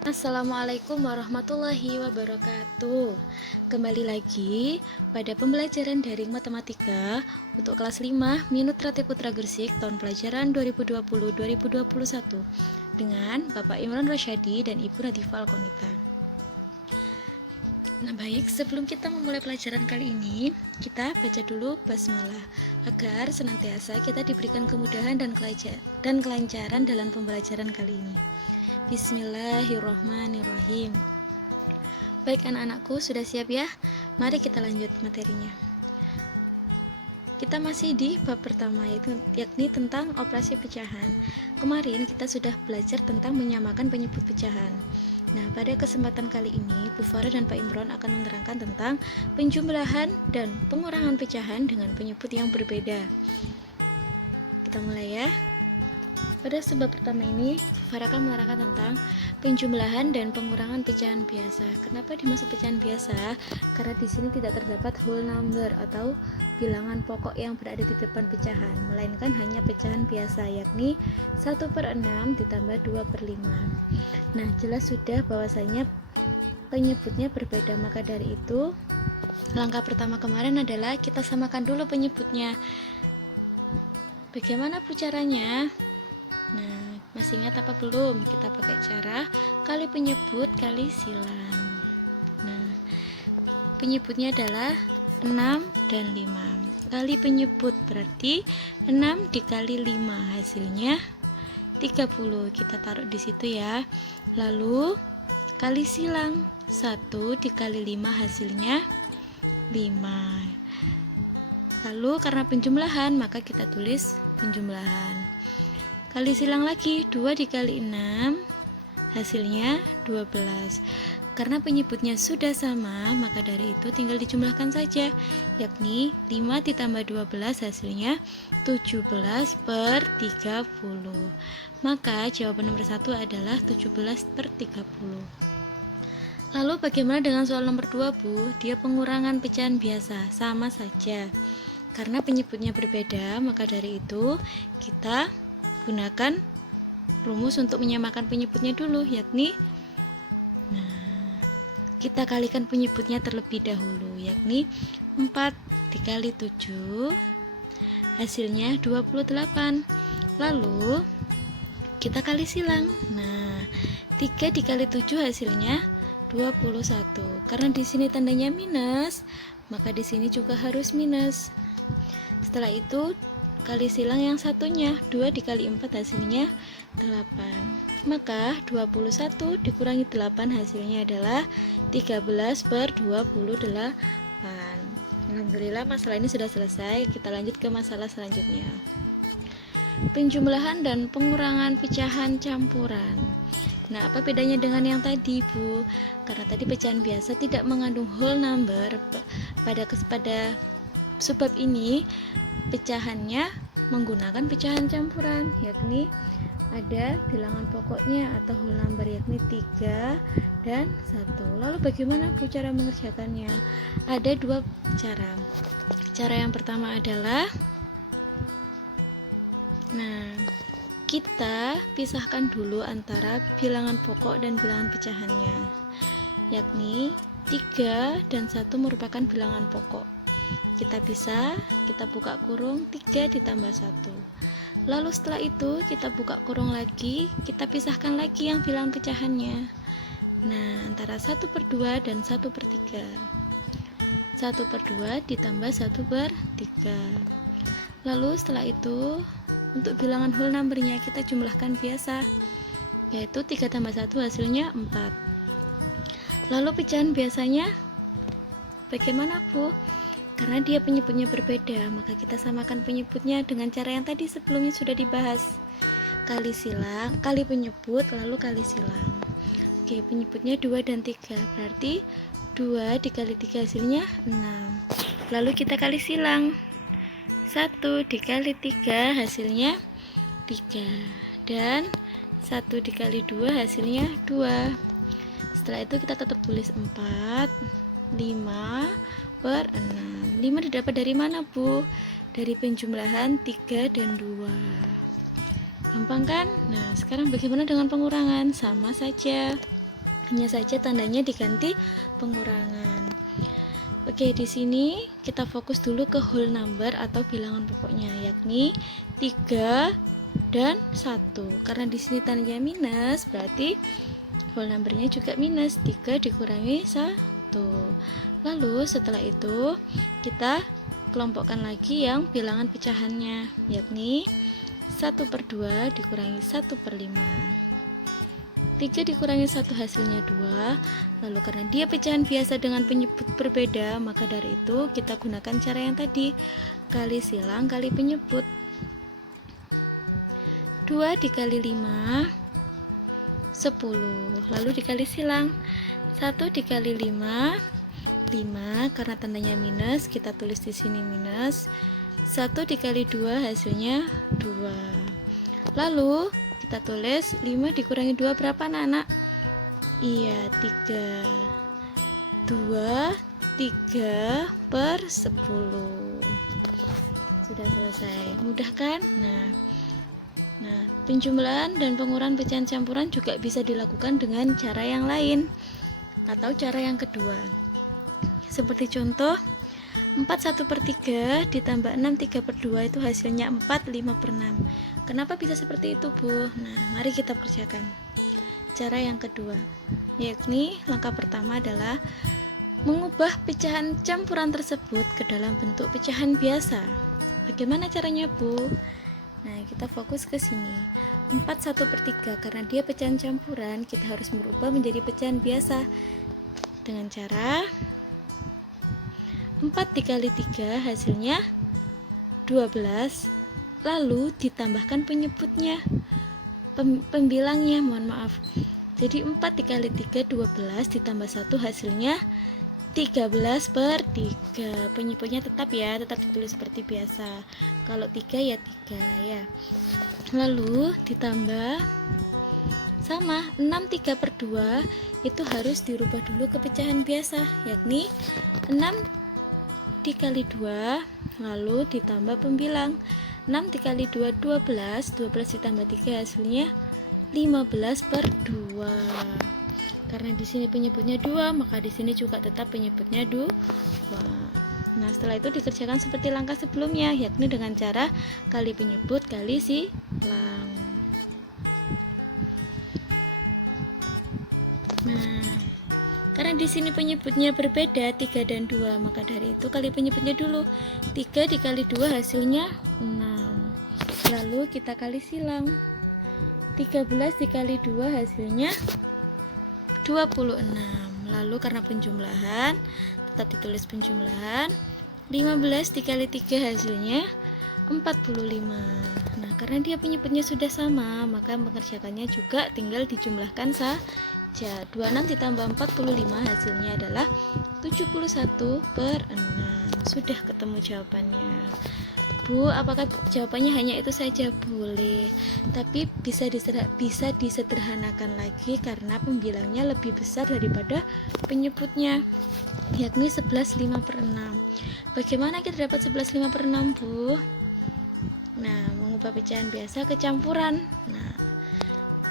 Assalamualaikum warahmatullahi wabarakatuh. Kembali lagi pada pembelajaran daring matematika untuk kelas 5 Minut Rate Putra Gresik tahun pelajaran 2020-2021 dengan Bapak Imran Rasyadi dan Ibu Nadifa Alkonita. Nah baik, sebelum kita memulai pelajaran kali ini, kita baca dulu basmalah agar senantiasa kita diberikan kemudahan dan kelancaran dalam pembelajaran kali ini. Bismillahirrohmanirrohim. Baik anak-anakku, sudah siap ya? Mari kita lanjut materinya. Kita masih di bab pertama, yakni tentang operasi pecahan. Kemarin kita sudah belajar tentang menyamakan penyebut pecahan. Nah, pada kesempatan kali ini, Bu Farah dan Pak Imron akan menerangkan tentang penjumlahan dan pengurangan pecahan dengan penyebut yang berbeda. Kita mulai ya. Pada sebab pertama ini, Farah akan menerangkan tentang penjumlahan dan pengurangan pecahan biasa. Kenapa dimaksud pecahan biasa? Karena di sini tidak terdapat whole number atau bilangan pokok yang berada di depan pecahan, melainkan hanya pecahan biasa, yakni 1/6 ditambah 2/5. Nah, jelas sudah bahwasanya penyebutnya berbeda, maka dari itu langkah pertama kemarin adalah kita samakan dulu penyebutnya. Bagaimana Bu caranya? Nah, masih ingat apa belum? Kita pakai cara kali penyebut kali silang. Nah, penyebutnya adalah 6 dan 5. Kali penyebut berarti 6 dikali 5, hasilnya 30. Kita taruh di situ ya. Lalu kali silang, 1 dikali 5 hasilnya 5. Lalu karena penjumlahan, maka kita tulis penjumlahan. Kali silang lagi, 2 dikali 6 hasilnya 12. Karena penyebutnya sudah sama, maka dari itu tinggal dijumlahkan saja, yakni 5 ditambah 12 hasilnya 17/30. Maka jawaban nomor 1 adalah 17/30. Lalu bagaimana dengan soal nomor 2, Bu? Dia pengurangan pecahan biasa, sama saja. Karena penyebutnya berbeda, maka dari itu kita gunakan rumus untuk menyamakan penyebutnya dulu, yakni kita kalikan penyebutnya terlebih dahulu, yakni 4 dikali 7 hasilnya 28. Lalu kita kali silang. Nah, 3 dikali 7 hasilnya 21. Karena di sini tandanya minus, maka di sini juga harus minus. Setelah itu kali silang yang satunya, 2 dikali 4 hasilnya 8. Maka 21 dikurangi 8 hasilnya adalah 13/28. Alhamdulillah masalah ini sudah selesai. Kita lanjut ke masalah selanjutnya. Penjumlahan dan pengurangan pecahan campuran. Nah, apa bedanya dengan yang tadi, Bu? Karena tadi pecahan biasa tidak mengandung whole number. Pada sebab ini pecahannya menggunakan pecahan campuran, yakni ada bilangan pokoknya atau whole number, yakni 3 dan 1. Lalu bagaimana Bu cara mengerjakannya? Ada 2 cara. Cara yang pertama adalah kita pisahkan dulu antara bilangan pokok dan bilangan pecahannya, yakni 3 dan 1 merupakan bilangan pokok. Kita pisah, kita buka kurung, 3 ditambah 1. Lalu setelah itu kita buka kurung lagi, kita pisahkan lagi yang bilangan pecahannya. Nah, antara 1/2 dan 1/3. 1/2 ditambah 1/3. Lalu setelah itu untuk bilangan whole numbernya kita jumlahkan biasa, yaitu 3 tambah 1 hasilnya 4. Lalu pecahan biasanya bagaimana, Bu? Karena dia penyebutnya berbeda, maka kita samakan penyebutnya dengan cara yang tadi sebelumnya sudah dibahas. Kali silang, kali penyebut, lalu kali silang. Oke, penyebutnya 2 dan 3, berarti 2 dikali 3 hasilnya 6. Lalu kita kali silang, 1 dikali 3 hasilnya 3, dan 1 dikali 2 hasilnya 2. Setelah itu kita tetap tulis 4, 5/6. 5 didapat dari mana, Bu? Dari penjumlahan 3 dan 2. Gampang kan? Nah, sekarang bagaimana dengan pengurangan? Sama saja. hanya saja tandanya diganti pengurangan. Oke, di sini kita fokus dulu ke whole number atau bilangan pokoknya, yakni 3 dan 1. Karena di sini tandanya minus, berarti whole numbernya juga minus, 3 dikurangi 1. Lalu setelah itu kita kelompokkan lagi yang bilangan pecahannya, yakni 1/2 dikurangi 1/5. 3 dikurangi 1 hasilnya 2. Lalu karena dia pecahan biasa dengan penyebut berbeda, maka dari itu kita gunakan cara yang tadi, kali silang kali penyebut. 2 dikali 5 10, lalu dikali silang. 1 dikali 5 5, karena tandanya minus kita tulis di sini minus. 1 dikali 2 hasilnya 2. Lalu kita tulis 5 dikurangi 2 berapa anak-anak? Iya, 3. 2, 3/10. Sudah selesai. Mudah kan? Nah, penjumlahan dan pengurangan pecahan campuran juga bisa dilakukan dengan cara yang lain atau cara yang kedua. Seperti contoh 4 1/3 ditambah 6 3/2 itu hasilnya 4 5/6. Kenapa bisa seperti itu, Bu? Nah, mari kita kerjakan. Cara yang kedua, yakni langkah pertama adalah mengubah pecahan campuran tersebut ke dalam bentuk pecahan biasa. Bagaimana caranya, Bu? Nah, kita fokus ke sini. 4 1/3 karena dia pecahan campuran, kita harus merubah menjadi pecahan biasa dengan cara 4 dikali 3 hasilnya 12, lalu ditambahkan penyebutnya, pembilangnya, mohon maaf. Jadi 4 dikali 3 12 ditambah 1 hasilnya 13/3. Penyebutnya tetap ditulis seperti biasa. Kalau 3 ya 3 ya. Lalu ditambah sama 6 3/2 itu harus dirubah dulu ke pecahan biasa, yakni 6 dikali 2 lalu ditambah pembilang. 6 dikali 2 12, 12 ditambah 3 hasilnya 15/2. Karena di sini penyebutnya 2, maka di sini juga tetap penyebutnya 2. Nah, setelah itu dikerjakan seperti langkah sebelumnya, yakni dengan cara kali penyebut kali silang. Nah, karena di sini penyebutnya berbeda 3 dan 2, maka dari itu kali penyebutnya dulu. 3 dikali 2 hasilnya 6. Lalu kita kali silang. 13 dikali 2 hasilnya 26. Lalu karena penjumlahan tetap ditulis penjumlahan. 15 dikali 3 hasilnya 45. Nah, karena dia penyebutnya sudah sama, maka mengerjakannya juga tinggal dijumlahkan saja. 26 ditambah 45 hasilnya adalah 71/6. Sudah ketemu jawabannya. Bu, apakah jawabannya hanya itu saja? Boleh, tapi bisa disederhanakan lagi karena pembilangnya lebih besar daripada penyebutnya, yakni 11/5/6. Bagaimana kita dapat 11/5/6, Bu? Nah, mengubah pecahan biasa ke campuran. Nah,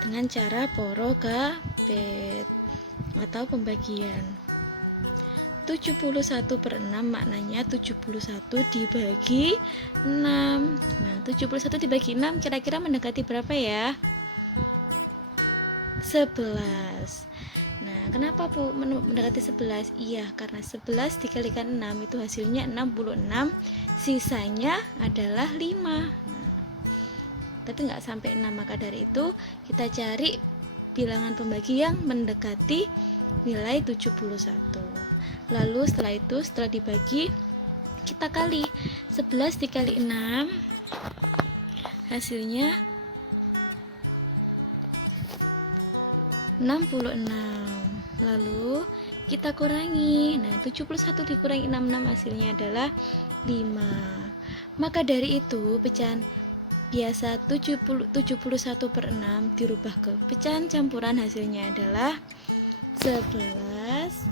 dengan cara porogapet atau pembagian. 71/6 maknanya 71 dibagi 6. Nah, 71 dibagi 6 kira-kira mendekati berapa ya? 11. Nah, kenapa Bu mendekati 11? Iya, karena 11 dikalikan 6 itu hasilnya 66, sisanya adalah 5. Nah, tapi nggak sampai 6, maka dari itu kita cari bilangan pembagi yang mendekati nilai 71. Lalu setelah dibagi kita kali. 11 dikali 6 hasilnya 66. Lalu kita kurangi. Nah, 71 dikurangi 66 hasilnya adalah 5. Maka dari itu pecahan biasa 71/6 dirubah ke pecahan campuran, hasilnya adalah 11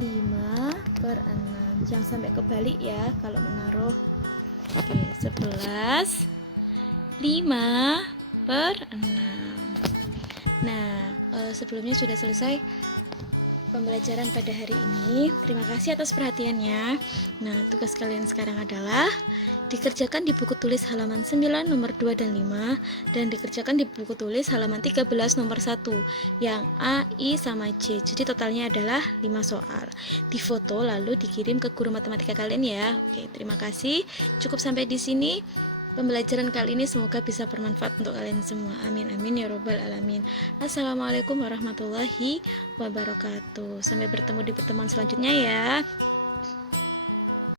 5/6. Jangan sampai kebalik ya kalau menaruh. Oke, 11 5/6. Nah, sebelumnya sudah selesai pembelajaran pada hari ini. Terima kasih atas perhatiannya. Nah, tugas kalian sekarang adalah dikerjakan di buku tulis halaman 9 nomor 2 dan 5 dan dikerjakan di buku tulis halaman 13 nomor 1 yang A, I, sama J. Jadi totalnya adalah 5 soal. Difoto lalu dikirim ke guru matematika kalian ya. Oke, terima kasih. Cukup sampai di sini. Pembelajaran kali ini semoga bisa bermanfaat untuk kalian semua. Amin amin ya robbal alamin. Assalamualaikum warahmatullahi wabarakatuh. Sampai bertemu di pertemuan selanjutnya ya.